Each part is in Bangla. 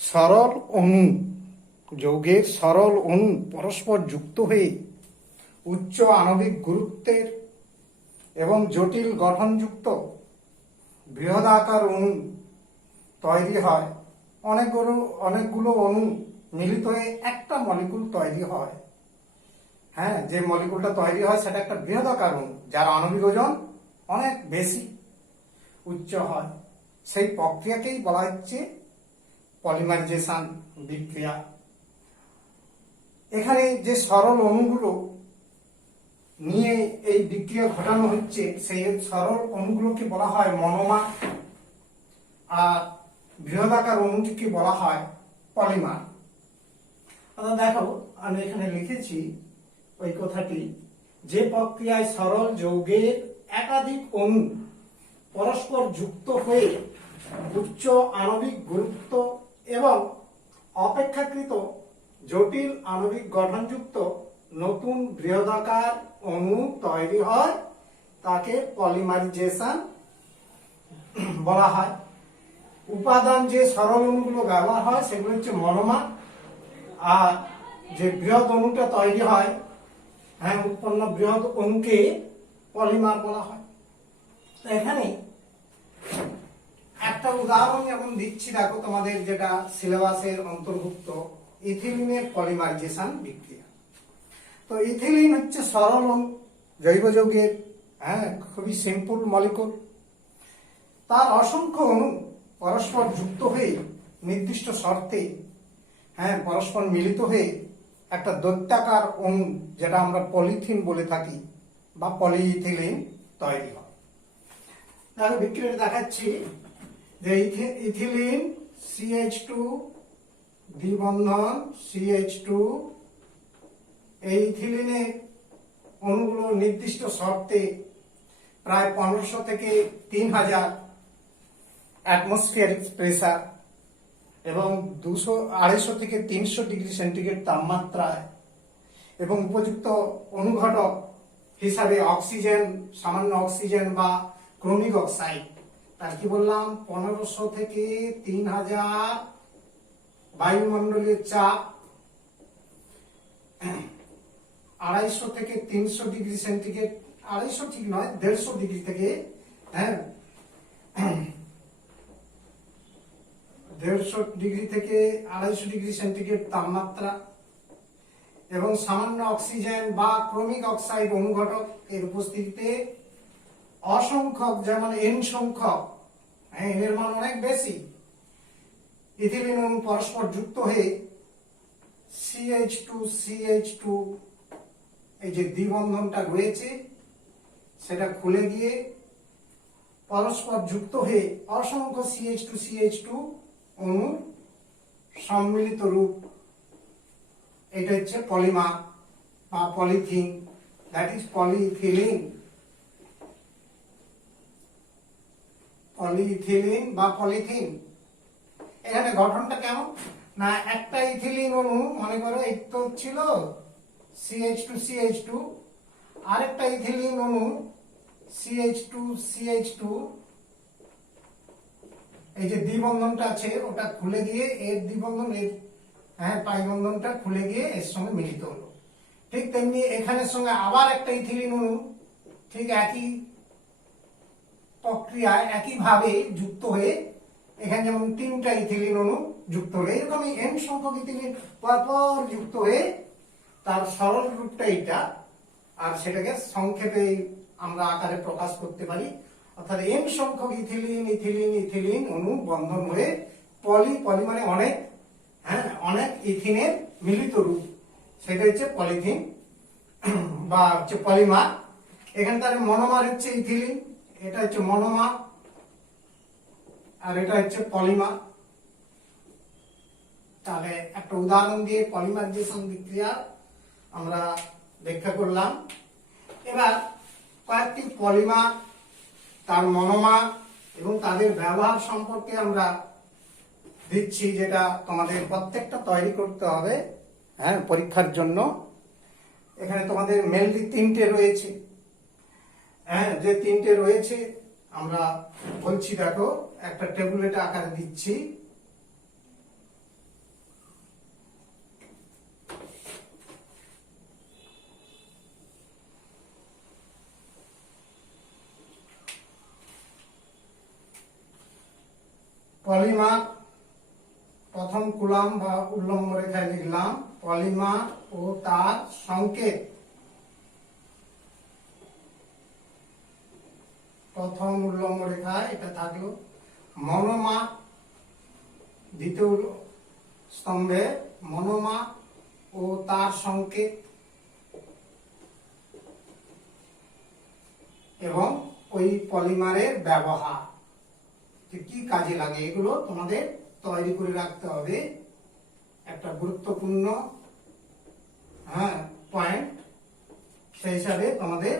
সরল অণু, যৌগের সরল অণু পরস্পর যুক্ত হয়ে উচ্চ আণবিক গুরুত্বের এবং জটিল গঠনযুক্ত বৃহদাকার অণু তৈরি হয়। অনেকগুলো অণু মিলিত হয়ে একটা মলিকুল তৈরি হয়। হ্যাঁ, যে মলিকুলটা তৈরি হয় সেটা একটা বৃহদাকার অণু, যার আণবিক ওজন অনেক বেশি উচ্চ হয়। সেই প্রক্রিয়াকেই বলা হচ্ছে পলিমারাইজেশন বিক্রিয়া। এখানে যে সরল অণুগুলো নিয়ে এই বিক্রিয়া ঘটানো হচ্ছে, সেই সরল অণুগুলোকে বলা হয় মনোমার, আর বৃহদাকার অণুটিকে বলা হয় পলিমার। দেখো, আমি এখানে লিখেছি ওই কথাটি, যে প্রক্রিয়ায় সরল যৌগের একাধিক অণু পরস্পর যুক্ত হয়ে উচ্চ আণবিক গুরুত্ব এবং অপেক্ষাকৃত জটিল আণবিক গঠনযুক্ত নতুন বৃহদাকার অণু তৈরি হয়, তাকে পলিমারাইজেশন বলা হয়। উপাদান যে সরল অণুগুলো ব্যবহার হয় সেগুলো হচ্ছে মনোমার, আর যে বৃহৎ অণুটা তৈরি হয়, উৎপন্ন বৃহৎ অণুকে পলিমার বলা হয়। এখানে একটা উদাহরণ যেমন দিচ্ছি, দেখো তোমাদের যেটা সিলেবাসের অন্তর্ভুক্ত, ইথিলিনের পলিমারাইজেশন বিক্রিয়া। তো ইথিলিন হচ্ছে সরল জৈব যৌগের খুবই সিম্পল মলিকুল। তার অসংখ্য অণু পরস্পর যুক্ত হয়ে নির্দিষ্ট শর্তে পরস্পর মিলিত হয়ে একটা দৈত্যাকার অণু, যেটা আমরা পলিথিন বলে থাকি বা পলিইথিলিন তৈরি হয়। দেখো বিক্রিয়াটা দেখাচ্ছি যে ইথিলিন CH2 দ্বিবন্ধন CH2, এই ইথিলিনের অণুগুলো নির্দিষ্ট শর্তে প্রায় 1500 থেকে 3000 অ্যাটমসফিয়ারিক প্রেসার এবং 200-250 থেকে 300 ডিগ্রি সেন্টিগ্রেড তাপমাত্রায় এবং উপযুক্ত অনুঘটক হিসাবে অক্সিজেন, সামান্য অক্সিজেন বা ক্রোমিক অক্সাইড, তার কি বললাম 1500 থেকে 3000 বায়ুমণ্ডলীয় চাপ, 250 থেকে 300 ডিগ্রি সেন্টিগ্রেড, 250 ঠিক নয়, 150 ডিগ্রি থেকে 150 ডিগ্রি থেকে 250 ডিগ্রি সেন্টিগ্রেড তাপমাত্রা এবং সামান্য অক্সিজেন বা ক্রোমিক অক্সাইড অনুঘটক এর উপস্থিতিতে অসংখ্যক, যেমন n সংখ্যক, এর মান অনেক বেশি, ইথিলিন অণু পরস্পর যুক্ত হয়ে CH2 এই যে দ্বিবন্ধনটা রয়েছে সেটা খুলে গিয়ে পরস্পর যুক্ত হয়ে অসংখ্য CH2 অণুর সম্মিলিত রূপ, এটা হচ্ছে পলিমার বা পলিথিন, দ্যাট ইজ পলিইথিলিন বা পলিথিন। এখানে গঠনটা কেমন না, একটা ইথিলিন অণু মনে করো এই তো ছিল CH2 আরেকটা ইথিলিন অণু CH2, এই যে দ্বিবন্ধনটা আছে ওটা খুলে গিয়ে এর দ্বিবন্ধন, এর পাই বন্ধনটা খুলে গিয়ে এর সঙ্গে মিলিত হলো। ঠিক তেমনি এখানের সঙ্গে আবার একটা ইথিলিন অণু ঠিক একই প্রক্রিয়ায় একইভাবে যুক্ত হয়ে, এখানে যেমন 3টা ইথিলিন অণু যুক্ত হলে এরকমই n সংখ্যক ইথিলিন পরপর যুক্ত হয়ে তার সরল রূপটা এটা, আর সেটাকে সংক্ষেপে আমরা আকারে প্রকাশ করতে পারি, অর্থাৎ n সংখ্যক ইথিলিন অণু বন্ধন হয়ে পলি মানে অনেক ইথিনের মিলিত রূপ, সেটা হচ্ছে পলিথিন বা হচ্ছে পলিমার। এখানে তার মনোমার হচ্ছে ইথিলিন, এটা হচ্ছে মনোমার, আর এটা হচ্ছে পলিমার। তাহলে একটা উদাহরণ দিয়ে পলিমারাইজেশন বিক্রিয়া আমরা ব্যাখ্যা করলাম। এবার কয়েকটি পলিমার, তার মনোমার এবং তাদের ব্যবহার সম্পর্কে আমরা দিচ্ছি, যেটা তোমাদের প্রত্যেকটা তৈরি করতে হবে পরীক্ষার জন্য। এখানে তোমাদের মেনলি 3টে রয়েছে, যে 3টে রয়েছে আমরা বলছি, দেখো একটা টেবুলেট আকারে দিচ্ছি। পলিমার, প্রথম কলাম বা উল্লম্ব রেখায় লিখলাম পলিমার ও তার সংকেত। প্রথম উল্লম্ব রেখায় এটা থাকলো। মনোমার, দ্বিতীয় স্তম্ভে মনোমার ও তার সংকেত এবং ওই পলিমারের ব্যবহার কি কাজে লাগে এগুলো তোমাদের তৈরি করে রাখতে হবে। একটা গুরুত্বপূর্ণ পয়েন্ট, সেই হিসাবে তোমাদের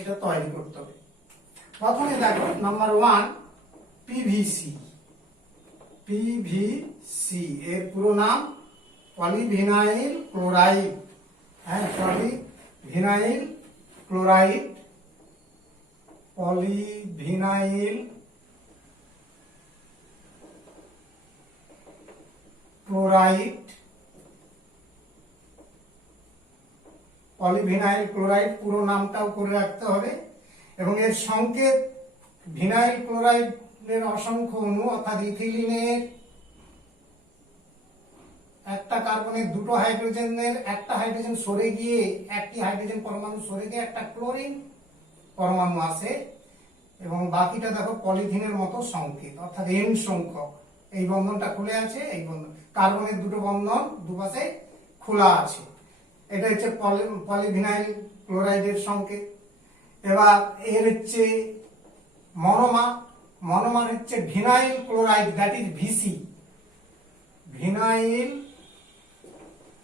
এটা তৈরি করতে হবে। প্রথমে দেখো নাম্বার 1 পিভিসি। পিভিসি এর পুরো নাম polyvinyl chloride. Polyvinyl chloride, polyvinyl chloride, polyvinyl chloride পুরো নামটাও করে রাখতে হবে। এবং এর সংকেত, ভিনাইল ক্লোরাইডের অসংখ্য অণু অর্থাৎ ইথিলিনের একটা কার্বনের দুটো হাইড্রোজেনের একটা হাইড্রোজেন সরে গিয়ে, একটি হাইড্রোজেন পরমাণু সরে গিয়ে একটা ক্লোরিন পরমাণু আছে। এবং বাকিটা দেখো পলিথিনের মতো সংকেত অর্থাৎ এন সংখ্যক। এই বন্ধনটা খুলে আছে, এই বন্ধন কার্বনের দুটো বন্ধন দুপাশে খোলা আছে। এটা হচ্ছে পলিভিনাইল ক্লোরাইডের সংকেত। এবার এর হচ্ছে মনোমার। মনোমার হচ্ছে vinyl chloride, that is VC. Vinyl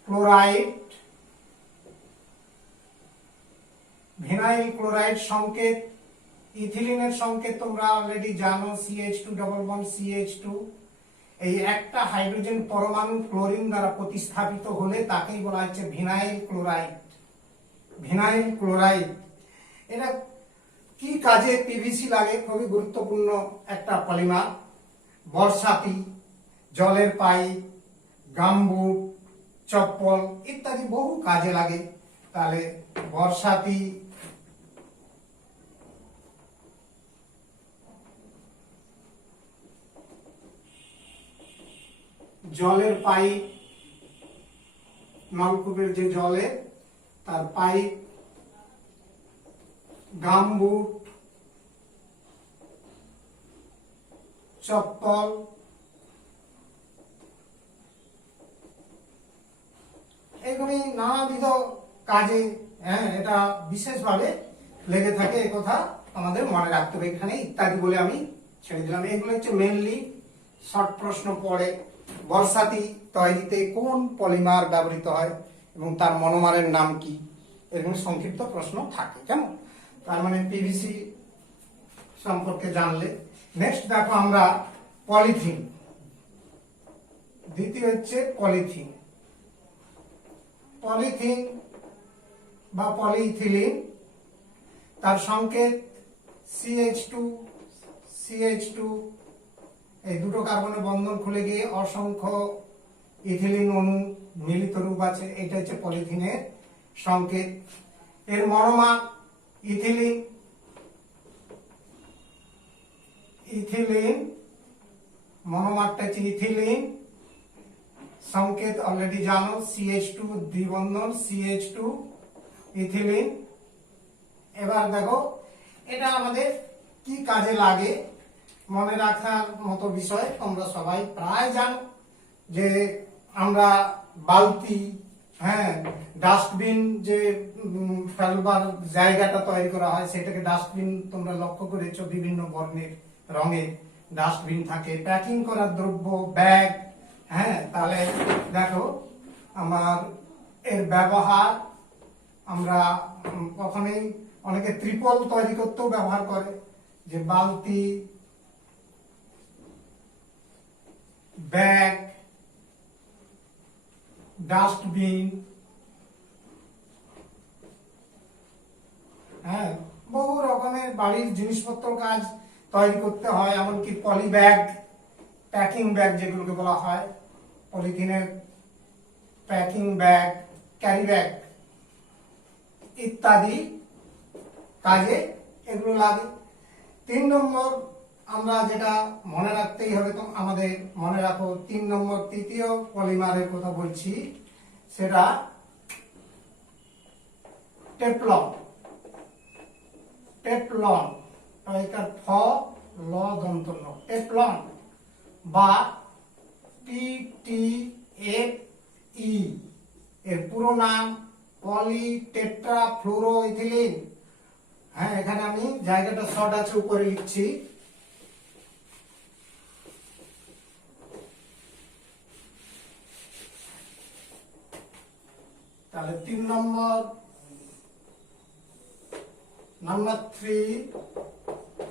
chloride, vinyl chloride সংকেত। ইথিলিনের সংকেত তোমরা অলরেডি জানো, CH2 ডাবল বন্ড CH2। এই একটা হাইড্রোজেন পরমাণু ক্লোরিন দ্বারা প্রতিস্থাপিত হলে তাকেই বলা হচ্ছে ভিনাইল ক্লোরাইড। ভিনাইল ক্লোরাইড এটা কি কাজে পিভিসি লাগে? খুবই গুরুত্বপূর্ণ একটা পলিমার। বর্ষাতি, জলের পাইপ, গামবুট, চপ্পল ইত্যাদি বহু কাজে লাগে। তাহলে বর্ষাতি, জলের পাইপ, নলকূপের যে জলে তার পাইপ, গামবুট, চপ্পল, এগুলি নানাবিধ কাজে এটা বিশেষভাবে লেগে থাকে। এই কথা আমাদের মনে রাখতে হবে। এখানে ইত্যাদি বলে আমি ছেড়ে দিলাম। এগুলো হচ্ছে মেনলি শর্ট প্রশ্ন পড়ে। বর্ষাতি তৈরিতে কোন পলিমার ব্যবহৃত হয় এবং তার মনোমারের নাম কি, এরকম সংক্ষিপ্ত প্রশ্ন থাকে। কেমন? তার মানে পিভিসি সম্পর্কে জানলে। নেক্সট দেখো আমরা পলিথিন। দ্বিতীয় হচ্ছে পলিথিন। পলিথিন বা পলিইথিলিন, তার সংকেত CH2 CH2। এই দুটো কার্বনের বন্ধন খুলে গিয়ে অসংখ্য ইথিলিন অণু মিলিত রূপ আছে। এটা হচ্ছে পলিথিনের সংকেত। এর মনোমার ইথিলিন, ইথিলিন মনোমারটা হচ্ছে ইথিলিন। সংকেত অলরেডি জানো, CH2 দ্বিবন্ধন CH2 ইথিলিন। এবার দেখো এটা আমাদের কি কাজে লাগে মনে রাখার মতো বিষয়। তোমরা সবাই প্রায় জানো যে আমরা বালতি, ডাস্টবিন যে ফেলবার জায়গাটা তৈরি করা হয় সেটাকে ডাস্টবিন তোমরা লক্ষ্য করেছো, বিভিন্ন বর্ণের রঙের ডাস্টবিন থাকে। প্যাকিং করার দ্রব্য ব্যাগ, তাহলে দেখো আমার এর ব্যবহার আমরা প্রথমেই অনেকে ত্রিপল তৈরি করতেও ব্যবহার করে, যে বালতি, ব্যাগ, ডাস্টবিন, বহু রকমের বাড়ির জিনিসপত্র কাজ তৈরি করতে হয়। এমনকি পলি ব্যাগ, প্যাকিং ব্যাগ যেগুলোকে বলা হয়, পলিথিনের প্যাকিং ব্যাগ, ক্যারি ব্যাগ ইত্যাদি কাজে এগুলো লাগে। 3 নম্বর আমরা যেটা মনে রাখতেই হবে, তো আমাদের মনে রাখো 3 নম্বর তৃতীয় পলিমারের কথা বলছি, সেটা টেফলন। টেফলন এটার ফ ল দন্ত ন, টেফলন বা PTFE এর পুরো নাম পলিটেট্রাফ্লুরোইথিলিন। হ্যাঁ, এখানে আমি জায়গাটা শর্ট আছে উপরে লিখছি। তাহলে 3 নম্বর, নাম্বার 3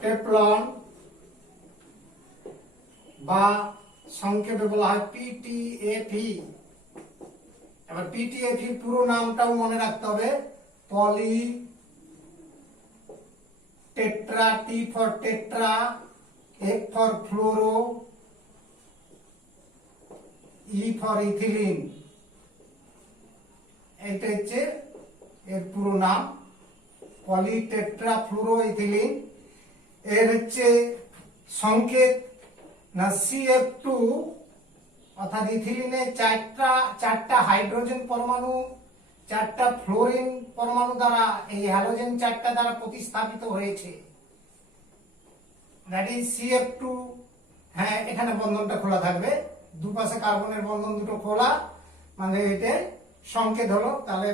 টেফলন বা সংক্ষেপে বলা হয় PTFE। এবার PTFE পুরো নামটাও মনে রাখতে হবে, poly tetra, T for tetra, F for fluoro, E for ethylene. এটা হচ্ছে এর পুরো নাম, পলিটেট্রাফ্লুরোইথিলিন। এর হচ্ছে সংকেত না CF2, অর্থাৎ ইথিলিনে চারটা হাইড্রোজেন পরমাণু, 4টা ফ্লোরিন পরমাণু দ্বারা, এই হ্যালোজেন 4টা দ্বারা প্রতিস্থাপিত হয়েছে, দ্যাট ইজ CF2। হ্যাঁ, এখানে বন্ধনটা খোলা থাকবে, দুপাশে কার্বনের বন্ধন দুটো খোলা, মানে এটা সংকেত হলো। তাহলে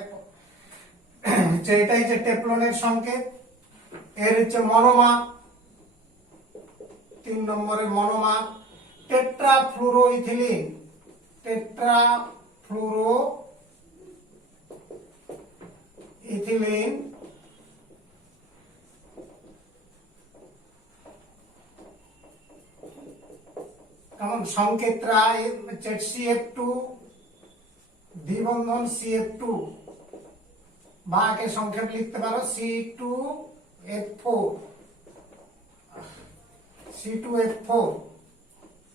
এটা হচ্ছে টেফলনের সংকেত। এর হচ্ছে মনোমার, 3 নম্বরের মনোমার টেট্রাফ্লুরোইথিলিন। টেট্রাফ্লুরোইথিলিন কেমন সংকেতরা হচ্ছে CF2, দ্বিবন্ধন CF2, বা একে সংক্ষেপ লিখতে পারো C2H4, C2H4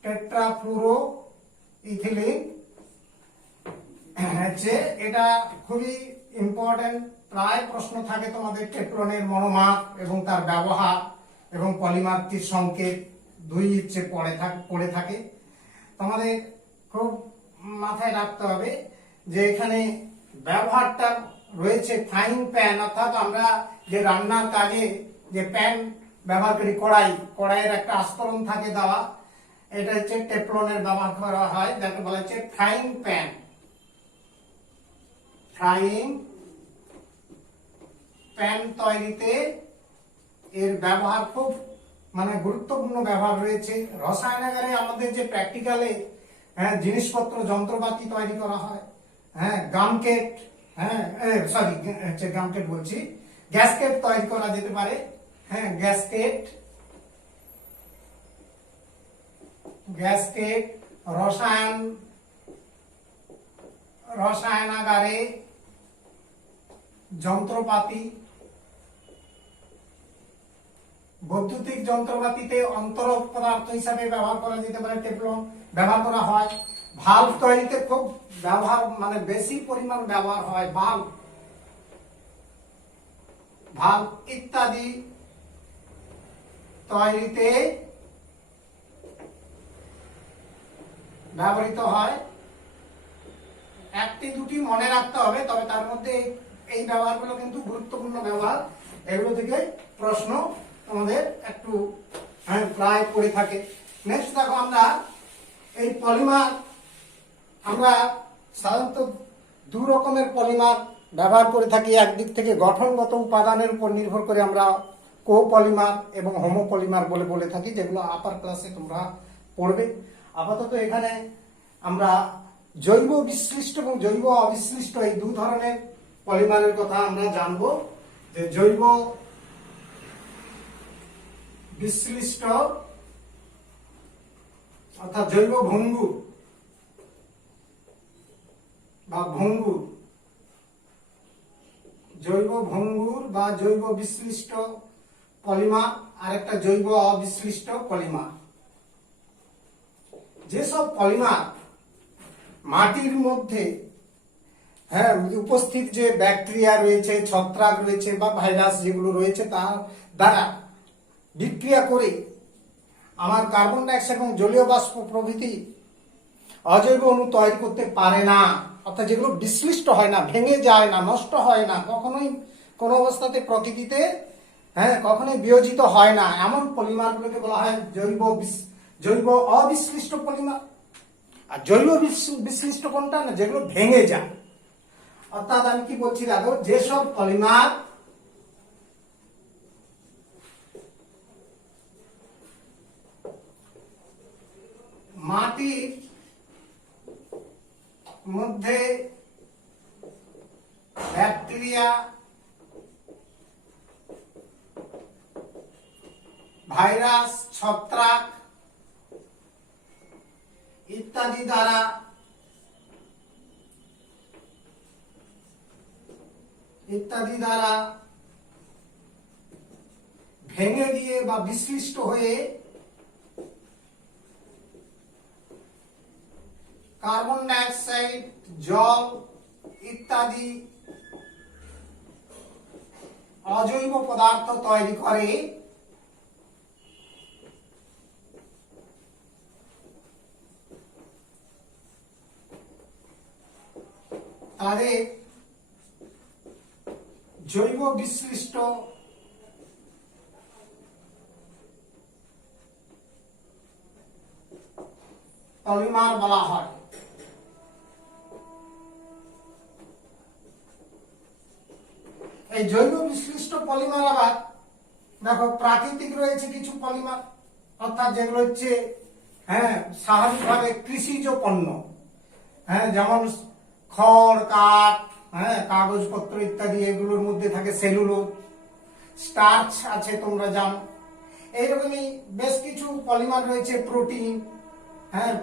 টেট্রাফ্লুরোইথিলিন। হচ্ছে এটা খুবই ইম্পর্টেন্ট, প্রায় প্রশ্ন থাকে তোমাদের টেফলনের মনোমার এবং তার ব্যবহার এবং পলিমারটির সংকেত, দুই ইচ্ছে পড়ে থাকে। তোমাদের খুব মাথায় রাখতে হবে যে এখানে ব্যবহারটা রয়েছে ফ্রাইং প্যান, অর্থাৎ আমরা যে রান্নার কাজে যে প্যান ব্যবহার করি, কড়াইয়ের একটা আস্তরণ থাকে দেওয়া, এটা হচ্ছে টেফলনের ব্যবহার করা হয়, যাকে বলা হচ্ছে ফ্রাইং প্যান। ফ্রাইং প্যান তৈরিতে এর ব্যবহার খুব গুরুত্বপূর্ণ ব্যবহার রয়েছে। রসায়নাগারে আমাদের যে প্র্যাকটিক্যালে জিনিসপত্র যন্ত্রপাতি তৈরি করা হয়, গামকেট, গামকেট বলছি, গ্যাসকেট তৈরি করা যেতে পারে। গ্যাসকেট রসায়নাগারে যন্ত্রপাতি, বৈদ্যুতিক যন্ত্রপাতিতে অন্তরক পদার্থ হিসাবে ব্যবহার করা যেতে পারে, টেফলন ব্যবহার করা হয়। ভাল্ব তৈরিতে খুব ব্যবহার, বেশি পরিমাণ ব্যবহার হয়, ভাল্ব ইত্যাদি তৈরিতে ব্যবহৃত হয়। একটি দুটি মনে রাখতে হবে, তবে তার মধ্যে এই ব্যবহারগুলো কিন্তু গুরুত্বপূর্ণ ব্যবহার, এগুলো থেকে প্রশ্ন আমাদের একটু প্রায় পড়ে থাকে। নেক্সট দেখো, আমরা এই পলিমার, আমরা সাধারণত দু রকমের পলিমার ব্যবহার করে থাকি। একদিক থেকে গঠনগত উপাদানের উপর নির্ভর করে আমরা কোপলিমার এবং হোমোপলিমার বলে থাকি, যেগুলো আপার ক্লাসে তোমরা পড়বে। আপাতত এখানে আমরা জৈব বিশ্লিষ্ট এবং জৈব অবিশ্লিষ্ট এই দু ধরনের পলিমারের কথা আমরা জানবো। যে জৈব বিশ্লিষ্ট অর্থাৎ জৈব ভঙ্গুর বা ভঙ্গুর, জৈব ভঙ্গুর বা জৈব বিশ্লিষ্ট পলিমার, আর একটা জৈব অবিশ্লিষ্ট পলিমার। যেসব পলিমার মাটির মধ্যে উপস্থিত যে ব্যাকটেরিয়া রয়েছে, ছত্রাক রয়েছে বা ভাইরাস যেগুলো রয়েছে, তার দ্বারা বিক্রিয়া করে আমার কার্বন ডাইঅক্সাইড এবং জলীয় বাষ্প প্রভৃতি অজৈব অণু তৈরি করতে পারে না, অর্থাৎ যেগুলো বিশ্লিষ্ট হয় না, ভেঙে যায় না, নষ্ট হয় না, কখনোই কোনো অবস্থাতে প্রকৃতিতে কখনোই বিয়োজিত হয় না, এমন পলিমারগুলোকে বলা হয় জৈব অবিশ্লিষ্ট পলিমার। আর জৈব বিশ্লিষ্ট কোনটা না, যেগুলো ভেঙে যায়। অর্থাৎ আমি কি বলছি দেখো, যেসব পলিমার মাটির মধ্যে ব্যাকটেরিয়া, ভাইরাস, ছত্রাক ইত্যাদি দ্বারা ভেঙে গিয়ে বা বিশ্লিষ্ট হয়ে কার্বন ডাইঅক্সাইড, জল ইত্যাদি অজৈব পদার্থ তৈরি করে, তাদের জৈব বিশ্লিষ্ট পলিমার বলা হয়। এই জৈব বিশ্লিষ্ট পলিমার আবার দেখো, প্রাকৃতিক রয়েছে কিছু পলিমার, অর্থাৎ যেগুলো হচ্ছে স্বাভাবিকভাবে কৃষিজ পণ্য, যেমন খড়, কাঠ, কাগজপত্র ইত্যাদি, এগুলোর মধ্যে থাকে সেলুলোজ, স্টার্চ আছে তোমরা জানো। এইরকমই বেশ কিছু পলিমার রয়েছে, প্রোটিন,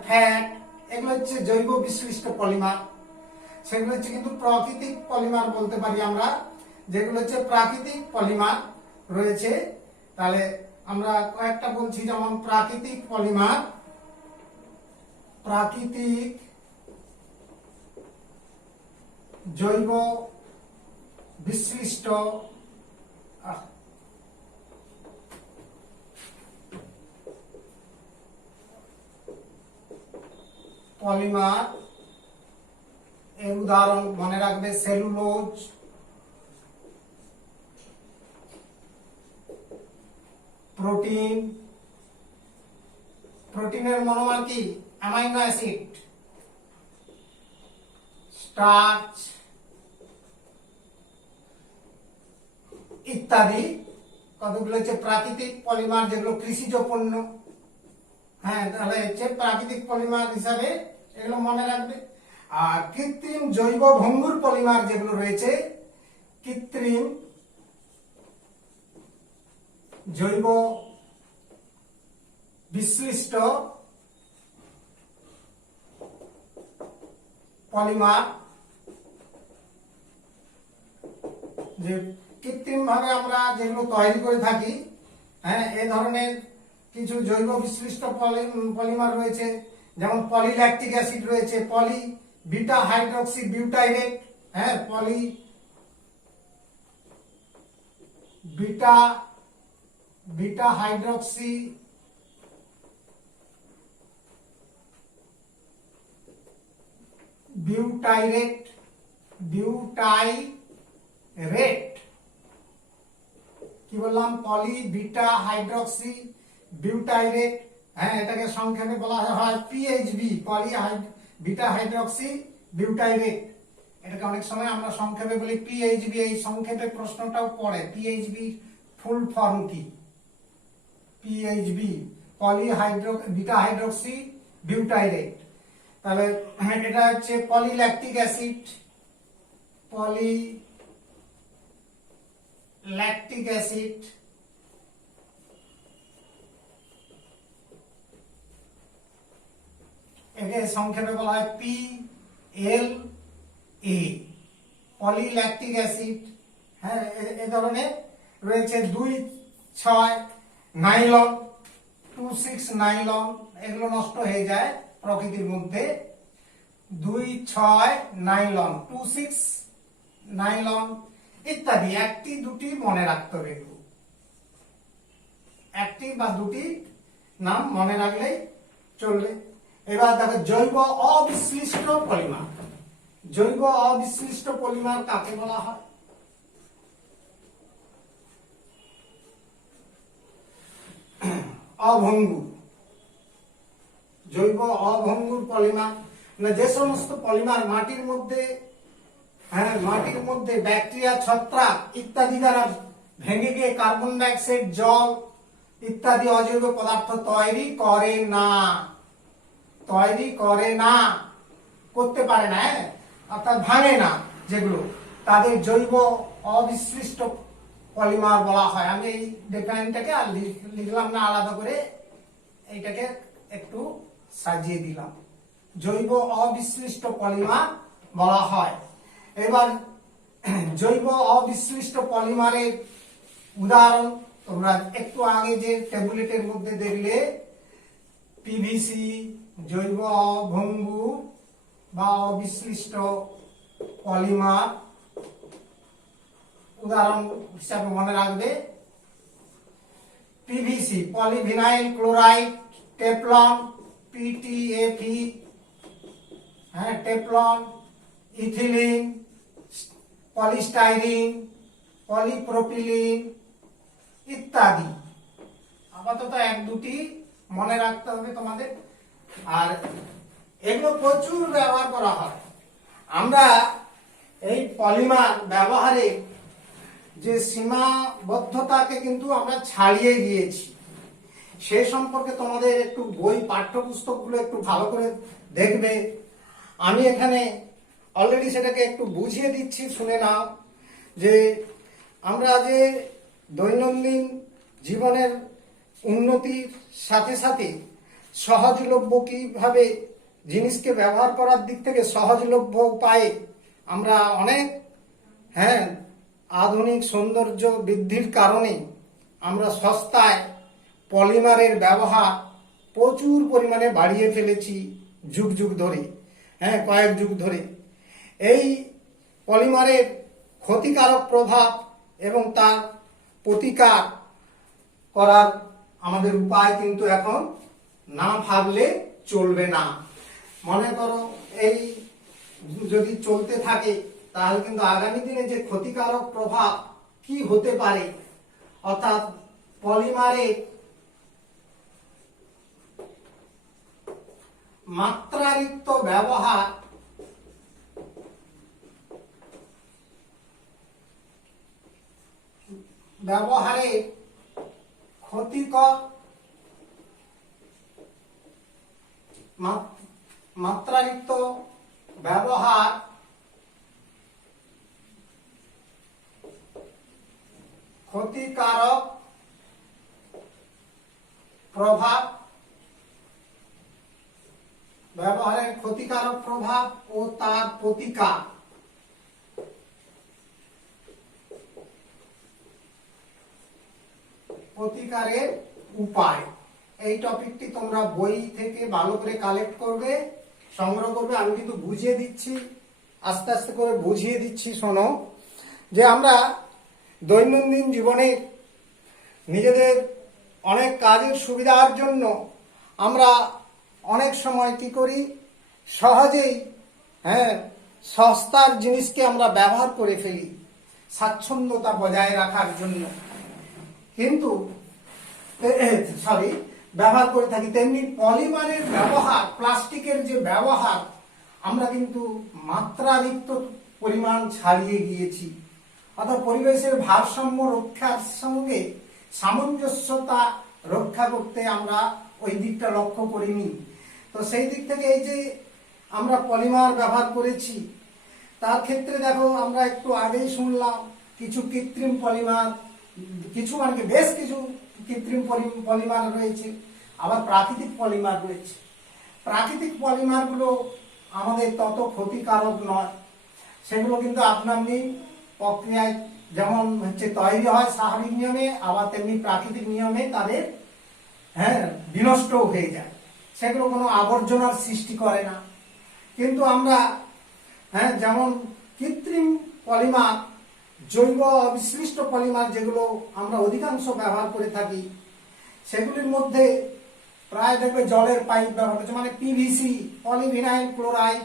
ফ্যাট, এগুলো হচ্ছে জৈব বিশ্লিষ্ট পলিমার। সেগুলো হচ্ছে কিন্তু প্রাকৃতিক পলিমার বলতে পারি আমরা, যেগুলো হচ্ছে প্রাকৃতিক পলিমার রয়েছে। তাহলে আমরা কয়েকটা বলছি, যেমন প্রাকৃতিক পলিমার, প্রাকৃতিক জৈব বিশ্লিষ্ট পলিমার, এর উদাহরণ মনে রাখবে সেলুলোজ, প্রোটিন, প্রোটিনের মনোমার কি অ্যামাইনো অ্যাসিড, স্টার্চ ইত্যাদি কতগুলো হচ্ছে প্রাকৃতিক পলিমার, যেগুলো কৃষিজ পণ্য। তাহলে হচ্ছে প্রাকৃতিক পলিমার হিসাবে এগুলো মনে রাখবে। আর কৃত্রিম জৈব ভঙ্গুর পলিমার যেগুলো রয়েছে, কৃত্রিম জৈব বিশ্লিষ্ট পলিমার, যে কৃত্রিম ভাবে আমরা যেগুলো তৈরি করে থাকি, এই ধরনের কিছু জৈব বিশ্লিষ্ট পলিমার রয়েছে, যেমন পলিল্যাকটিক অ্যাসিড রয়েছে, পলি বিটা হাইড্রক্সি বিউটাইরেট, পলি বিটা হাইড্রক্সি বিউটাইরেট, কি বললাম, পলি বিটা হাইড্রক্সি বিউটাইরেট, এটাকে সংক্ষেপে বলা হয় পিএইচবি, পলি বিটা হাইড্রক্সি বিউটাইরেট। এটাকে অনেক সময় আমরা সংক্ষেপে বলি পিএইচবি। এই সংক্ষেপে প্রশ্নটাও পড়ে, পিএইচবি ফুল ফর্ম কি? পিএইচবি, পলি বিটা হাইড্রক্সি বিউটাইরেট। তাহলে এটা হচ্ছে পলিল্যাকটিক অ্যাসিড, পলিল্যাকটিক অ্যাসিড, একে সংক্ষেপে বলা হয় PLA, পলিল্যাকটিক অ্যাসিড। এ ধরনের রয়েছে 2,6 নাইলন, 2,6 নাইলন, এগুলো নষ্ট হয়ে যায় প্রকৃতির মধ্যে। 2,6 নাইলন, 2,6 নাইলন ইত্যাদি, একটি দুটি মনে রাখতে হবে, একটি বা দুটি নাম মনে রাখলেই চলবে। এবার দেখো জৈব অবিশ্লিষ্ট পলিমার। জৈব অবিশ্লিষ্ট পলিমার কাকে বলা হয়? অভঙ্গুর। জৈব অভঙ্গুর পলিমার মানে যে সমস্ত পলিমার মাটির মধ্যে ব্যাকটেরিয়া, ছত্রাক ইত্যাদি দ্বারা ভেঙে গিয়ে কার্বন ডাইঅক্সাইড, জল ইত্যাদি অজৈব পদার্থ তৈরি করে না, করতে পারে না, অর্থাৎ ভাঙে না, যেগুলো তাদের জৈব অবিশ্লিষ্ট পলিমার বলা হয়। আমি এই ডিফারেন্টটাকে আর লিখলাম না আলাদা করে, এইটাকে একটু সাজিয়ে দিলাম। জৈব অবিশ্লিষ্ট পলিমার বলা হয়। এবার জৈব অবিশ্লিষ্ট পলিমারের উদাহরণ তোমরা একটু আগে যে ট্যাবলেটের মধ্যে দেখলে, পিভিসি জৈব অভঙ্গু বা অবিশ্লিষ্ট পলিমার উদাহরণ হিসাবে মনে রাখবে। PVC polyvinyl chloride, Teflon PTFE, Teflon, ethylene, polystyrene, polypropylene ইত্যাদি। আপাতত এক দুটি মনে রাখতে হবে তোমাদের। আর এগুলো প্রচুর ব্যবহার করা হয়। আমরা এই পলিমার ব্যবহারে যে সীমাবদ্ধতাকে কিন্তু আমরা ছাড়িয়ে গিয়েছি, সে সম্পর্কে তোমাদের একটু বই পাঠ্যপুস্তকগুলো একটু ভালো করে দেখবে। আমি এখানে অলরেডি সেটাকে একটু বুঝিয়ে দিচ্ছি, শুনে নাও। যে আমরা যে দৈনন্দিন জীবনের উন্নতির সাথে সাথে সহজলভ্য কিভাবে জিনিসকে ব্যবহার করার দিক থেকে সহজলভ্য উপায়ে আমরা অনেক আধুনিক সৌন্দর্য বৃদ্ধির কারণে আমরা সস্তায় পলিমারের ব্যবহার প্রচুর পরিমাণে বাড়িয়ে ফেলেছি যুগ যুগ ধরে, কয়েক যুগ ধরে। এই পলিমারের ক্ষতিকারক প্রভাব এবং তার প্রতিকার করার আমাদের উপায় কিন্তু এখন না ভাবলে চলবে না। মনে করো এই যদি চলতে থাকে তাহলে কিন্তু আগামী দিনে যে ক্ষতিকারক প্রভাব কি হতে পারে, অর্থাৎ পলিমারের মাত্রাতিরিক্ত ব্যবহারে ক্ষতিকর মাত্রাতিরিক্ত ব্যবহার ক্ষতিকারক প্রভাব, ব্যবহারের ক্ষতিকারক প্রভাব ও তার প্রতিকার। প্রতিকারের উপায়, এই টপিকটি তোমরা বই থেকে ভালো করে কালেক্ট করবে, সংগ্রহ করবে। আমি কিন্তু বুঝিয়ে দিচ্ছি, আস্তে আস্তে করে বুঝিয়ে দিচ্ছি। শোনো, যে আমরা দৈনন্দিন জীবনে নিজেদের অনেক কাজের সুবিধার জন্য আমরা অনেক সময় কি করি, সহজেই সস্তার জিনিসকে আমরা ব্যবহার করে ফেলি স্বাচ্ছন্দ্যতা বজায় রাখার জন্য, কিন্তু ব্যবহার করে থাকি। তেমনি পলিমারের ব্যবহার, প্লাস্টিকের যে ব্যবহার, আমরা কিন্তু মাত্রাতিরিক্ত পরিমাণ ছাড়িয়ে গিয়েছি। অর্থাৎ পরিবেশের ভারসাম্য রক্ষার সঙ্গে সামঞ্জস্যতা রক্ষা করতে আমরা ওই দিকটা লক্ষ্য করিনি। তো সেই দিক থেকে এই যে আমরা পলিমার ব্যবহার করেছি, তার ক্ষেত্রে দেখো আমরা একটু আগেই শুনলাম কিছু কৃত্রিম পলিমার, বেশ কিছু কৃত্রিম পলিমার রয়েছে, আবার প্রাকৃতিক পলিমার রয়েছে। প্রাকৃতিক পলিমারগুলো আমাদের তত ক্ষতিকারক নয়, সেগুলো কিন্তু আপনামনি প্রক্রিয়ায় যেমন তৈরি হয় স্বাভাবিক নিয়মে, আবার তেমনি প্রাকৃতিক নিয়মে তাদের বিনষ্ট হয়ে যায়, সেগুলো কোনো আবর্জনার সৃষ্টি করে না। কিন্তু আমরা যেমন কৃত্রিম পলিমার, জৈব অবিশ্লিষ্ট পলিমার যেগুলো আমরা অধিকাংশ ব্যবহার করে থাকি, সেগুলির মধ্যে প্রায় দেখবে জলের পাইপ ব্যবহার করছে, মানে পিভিসি, পলিভিনাইল ক্লোরাইড,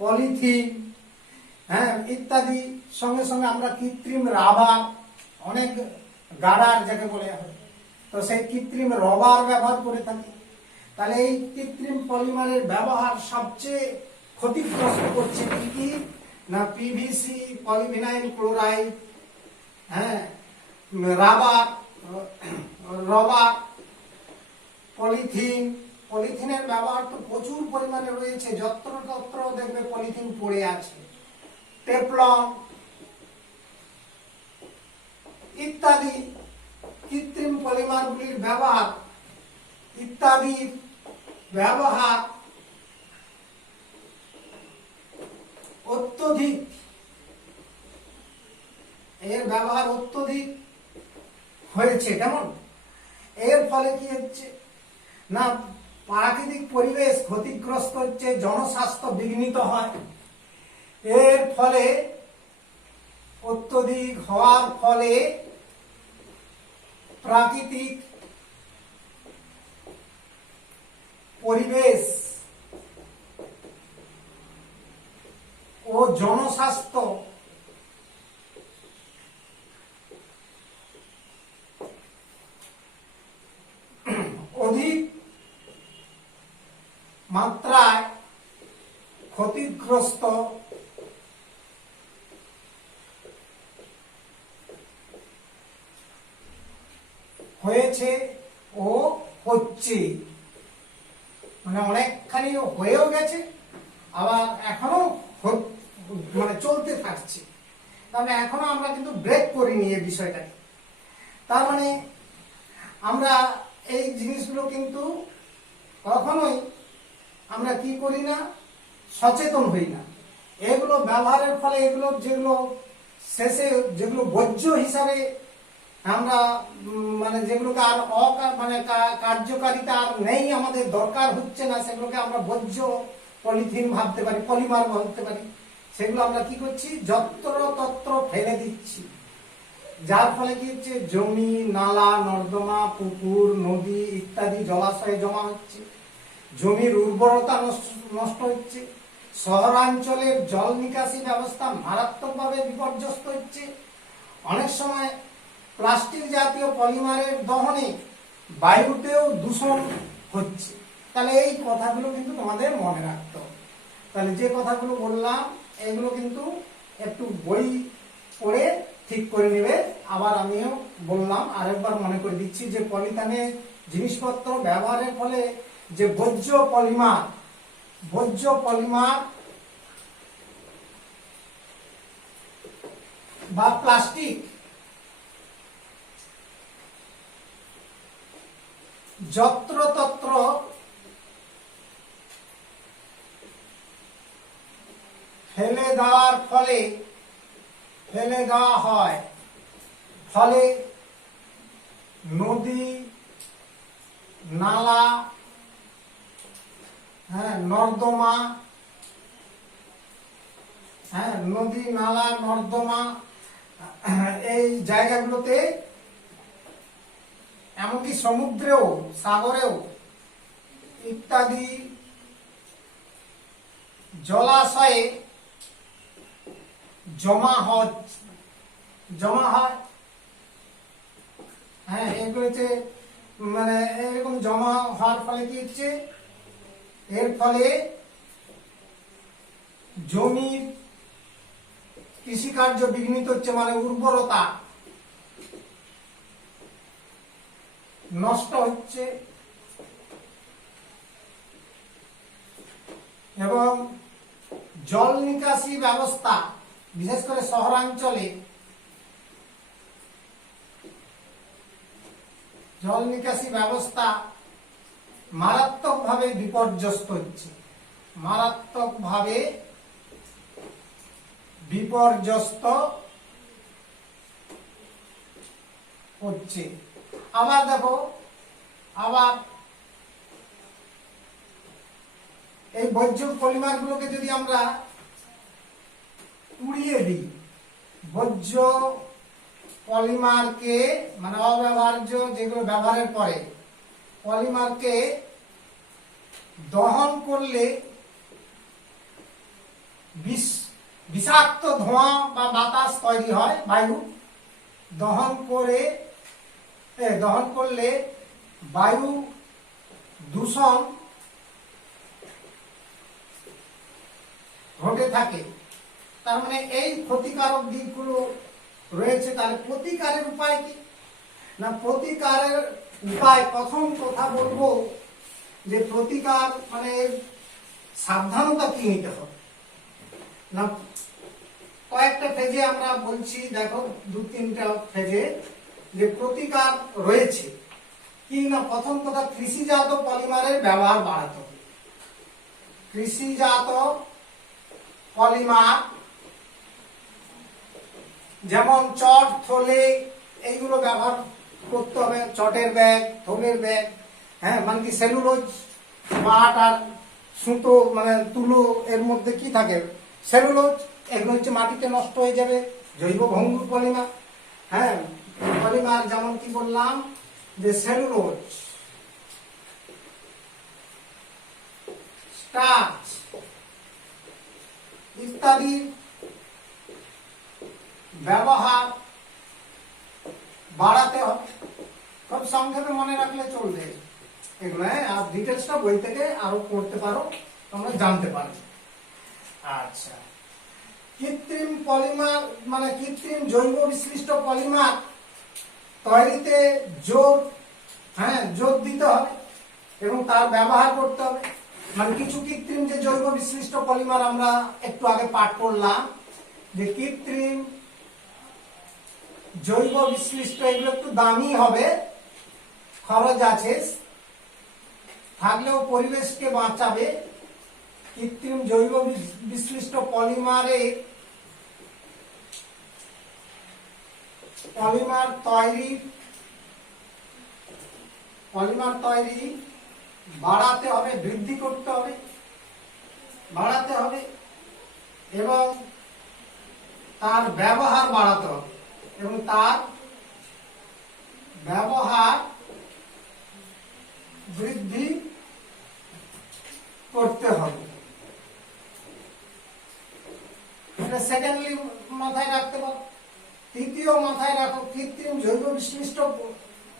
পলিথিন, হ্যাঁ ইত্যাদি। সঙ্গে সঙ্গে আমরা কৃত্রিম রাবার, অনেক গাড়ার যাকে বলে হয়, তো সেই কৃত্রিম রবার ব্যবহার করে থাকি। তাহলে এই কৃত্রিম পলিমারের ব্যবহার সবচেয়ে ক্ষতিগ্রস্ত করছে কি কি না, পিভিসি, পলিভিনাইল ক্লোরাইড, হ্যাঁ রাবার, রবার, পলিথিন। পলিথিনের ব্যবহার তো প্রচুর পরিমাণে রয়েছে, যত্রতত্র দেখবে পলিথিন পড়ে আছে, টেফলন ইত্যাদি কৃত্রিম পলিমারগুলির ব্যবহার ইত্যাদি ব্যবহার অত্যধিক, এর ব্যবহার অত্যধিক হয়েছে। কেমন? এর ফলে কি হচ্ছে না, প্রাকৃতিক পরিবেশ ক্ষতিগ্রস্ত হচ্ছে, জনস্বাস্থ্য বিঘ্নিত হয়। এর ফলে অত্যধিক হওয়ার ফলে প্রাকৃতিক পরিবেশ ও জনস্বাস্থ্য অধিক মাত্রায় ক্ষতিগ্রস্ত হয়েছে ও হচ্ছে, মানে অনেকখানি হয়েও গেছে, আবার এখনো মানে চলতে থাকছে। তাহলে এখনো আমরা কিন্তু ব্রেক করিনি এই বিষয়টাকে। তার মানে আমরা এই জিনিসগুলো কিন্তু কখনোই আমরা কি করি না, সচেতন হই না। এগুলো ব্যবহারের ফলে এগুলো যেগুলো শেষে যেগুলো বর্জ্য হিসাবে আমরা মানে যেগুলোকে আর মানে কার্যকারিতা আর নেই, আমাদের দরকার হচ্ছে না, সেগুলোকে আমরা বর্জ্য পলিথিন ভাবতে পারি, পলিমার ভাবতে পারি, সেগুলো আমরা কি করছি, যত্র তত্র ফেলে দিচ্ছি। যার ফলে কি হচ্ছে, জমি, নালা, নর্দমা, পুকুর, নদী ইত্যাদি জলাশয়ে জমা হচ্ছে, জমির উর্বরতা নষ্ট হচ্ছে, শহরাঞ্চলের জল নিকাশি ব্যবস্থা মারাত্মকভাবে বিপর্যস্ত হচ্ছে। অনেক সময় প্লাস্টিক জাতীয় পলিমারের দহনে বায়ুতেও দূষণ হচ্ছে। তাহলে এই কথাগুলো কিন্তু তোমাদের মনে রাখতে হবে। তাহলে যে কথাগুলো বললাম এগুলো কিন্তু একটু বই পড়ে ঠিক করে নেবে। আবার আমিও বললাম, আরেকবার মনে করে দিচ্ছি, যে পলিথিনের জিনিসপত্র ব্যবহারের ফলে যে বর্জ্য পলিমার বা প্লাস্টিক যত্রতত্র ফেলে দেওয়া হয়, ফলে নদী, নালা, নর্দমা, নদী, নালা, নর্দমা এই জায়গাগুলোতে, এমনকি সমুদ্রেও, সাগরেও ইত্যাদি জলাশয়ে জমা হয়। এগুলো হচ্ছে মানে এরকম জমা হওয়ার ফলে কি হচ্ছে, এর ফলে জমির কৃষিকার্য বিঘ্নিত হচ্ছে, মানে উর্বরতা নষ্ট হচ্ছে, এবং জল নিকাশি ব্যবস্থা বিশেষ করে শহরাঞ্চলে জল নিকাশি ব্যবস্থা মারাত্মকভাবে বিপর্যস্ত হচ্ছে, হচ্ছে। আবার দেখো, আবার এই বর্জ্য পলিমারগুলোকে যদি আমরা উড়িয়ে দিই, বর্জ্য পলিমারকে মানে অব্যবহার্য যেগুলো ব্যবহারের পরে পলিমারকে দহন করলে বিষাক্ত ধোঁয়া বা বাতাস তৈরি হয়, বায়ু দহন করলে বায়ু দূষণ ঘটে থাকে। তার মানে এই ক্ষতিকারক দিকগুলো রয়েছে। তাহলে প্রতিকারের উপায় কি? না, প্রতিকারের উপায় প্রথম কথা বলবো যে প্রতিকার মানে সাবধানতা কি নিতে হবে না, কয়েকটা ফেজে আমরা বলছি, দেখো 2-3টা ফেজে যে প্রতিকার রয়েছে কি না। প্রথম কথা, কৃষিজাত পলিমারের ব্যবহার বাড়াতে হবে। কৃষিজাত পলিমার যেমন চট, থলে এইগুলো ব্যবহার করতে হবে। চটের ব্যাগ, থলের ব্যাগ, হ্যাঁ, মানে কি সেলুলোজ, পাট আর সুতো মানে তুলো, এর মধ্যে কি থাকে? সেলুলোজ। এগুলো হচ্ছে মাটিতে নষ্ট হয়ে যাবে, জৈব ভঙ্গুর পলিমার। হ্যাঁ, পলিমার যেমন কি বললাম যে সেলুলোজ, স্টার্চ ইত্যাদি ব্যবহার বাড়াতে হবে। খুব সংক্ষেপে মনে রাখলে চলবে এগুলো, আর ডিটেলসটা বই থেকে আরো পড়তে পারো, তোমরা জানতে পারো। আচ্ছা, কৃত্রিম পলিমার মানে কৃত্রিম জৈব বিশ্লিষ্ট পলিমার তৈরিতে জোর দিতে হবে এবং তার ব্যবহার করতে হবে। মানে কিছু কৃত্রিম যে জৈব বিশ্লিষ্ট পলিমার আমরা একটু আগে পাঠ করলাম, যে কৃত্রিম জৈব বিশ্লিষ্ট, এগুলো একটু দামি হবে, খরচ আছে, থাকলেও পরিবেশকে বাঁচাবে। কৃত্রিম জৈব বিশ্লিষ্ট পলিমার তৈরি বাড়াতে হবে, বৃদ্ধি করতে হবে, বাড়াতে হবে এবং তার ব্যবহার বাড়াতে হবে এবং তার ব্যবহার বৃদ্ধি করতে হবে। সেকেন্ডলি মাথায় রাখতে পারো। তৃতীয় মাথায় রাখো, কৃত্রিম জৈব বিশ্লিষ্ট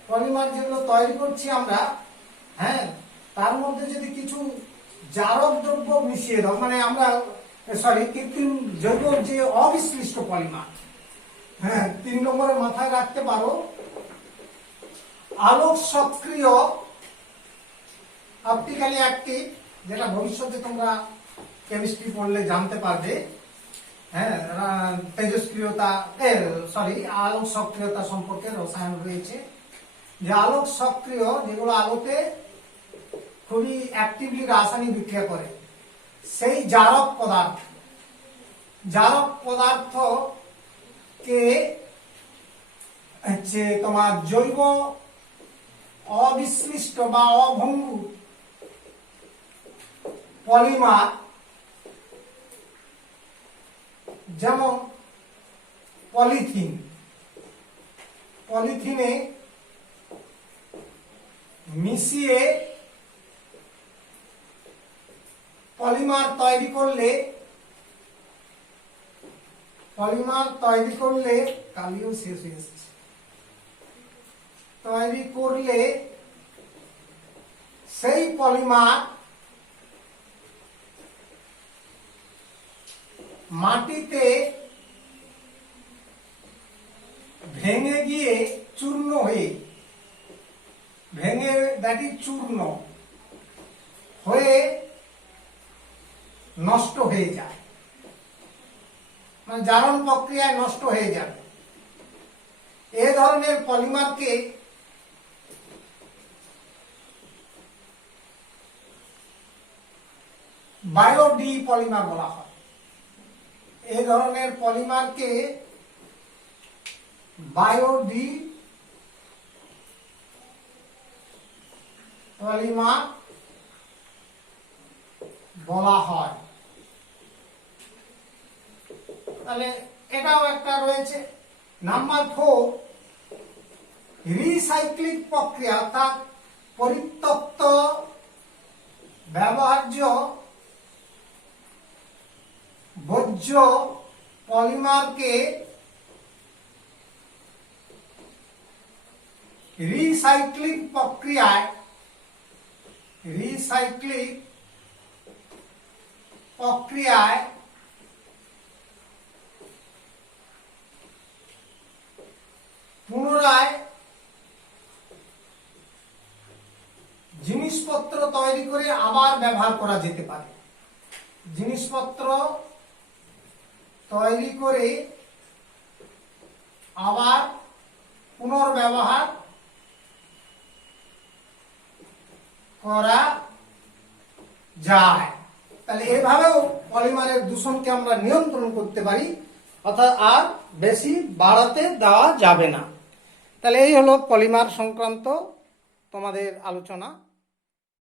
পলিমার যেগুলো তৈরি করছি আমরা, হ্যাঁ, তার মধ্যে যদি কিছু জারক দ্রব্য মিশিয়ে দাও, মানে আমরা কৃত্রিম জৈব যে অবিশ্লিষ্ট পলিমার, হ্যাঁ, 3 নম্বরে মাথায় রাখতে পারো আলোক সক্রিয়, অপটিক্যালি অ্যাক্টিভ, যেটা ভবিষ্যতে তোমরা কেমিস্ট্রি পড়লে জানতে পারবে। হ্যাঁ, তেজস্ক্রিয়তা আলোক সক্রিয়তা সম্পর্কে রসায়ন রয়েছে, যে আলোক সক্রিয়, যেগুলো আলোতে খুবই অ্যাক্টিভলি রাসায়নিক বিক্রিয়া করে, সেই জারক পদার্থকে হচ্ছে তোমার জৈব অবিশ্লিষ্ট বা অভঙ্গুর পলিমার, যেমন পলিথিনে মিশিয়ে পলিমার তৈরি করলে কালিও শেষ হয়ে এসেছে, তৈরি করলে সেই পলিমার মাটিতে ভেঙে গিয়ে চূর্ণ হয়ে নষ্ট হয়ে যায়, মানে জারণ প্রক্রিয়ায় নষ্ট হয়ে যাবে। এ ধরনের পলিমারকে বায়োডি পলিমার বলা হয়। এই ধরনের পলিমারকে বায়োডি পলিমার বলা হয়। তাহলে এটাও একটা রয়েছে। নাম্বার 4, রিসাইক্লিং প্রক্রিয়া, অর্থাৎ পরিত্যক্ত ব্যবহার্য বর্জ্য পলিমারকে রিসাইক্লিং প্রক্রিয়ায় পুনরায় জিনিসপত্র তৈরি করে আবার ব্যবহার করা যেতে পারে। জিনিসপত্র তৈরি করে আবার পুনর্ব্যবহার করা যায়। তাহলে এভাবেও পলিমারের দূষণকে আমরা নিয়ন্ত্রণ করতে পারি, অর্থাৎ আর বেশি বাড়াতে দেওয়া যাবে না। তাহলে এই হলো পলিমার সংক্রান্ত তোমাদের আলোচনা।